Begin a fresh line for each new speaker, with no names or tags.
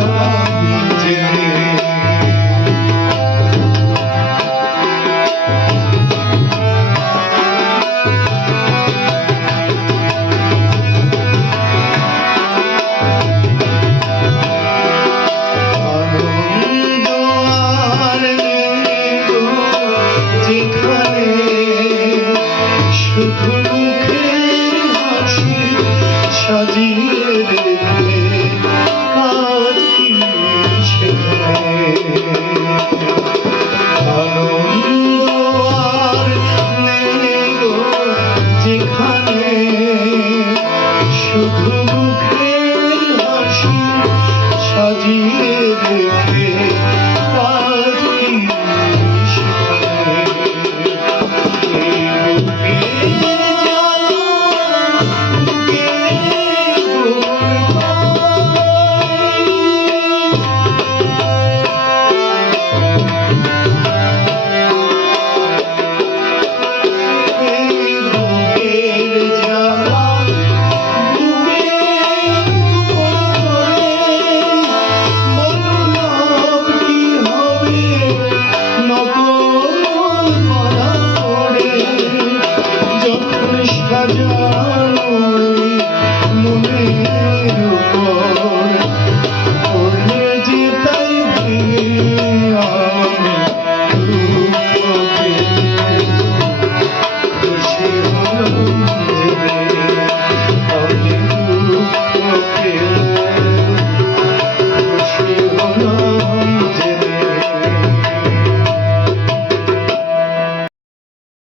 Tiri, Tiri, শুধু মুখের সাজিয়ে রেখে राजा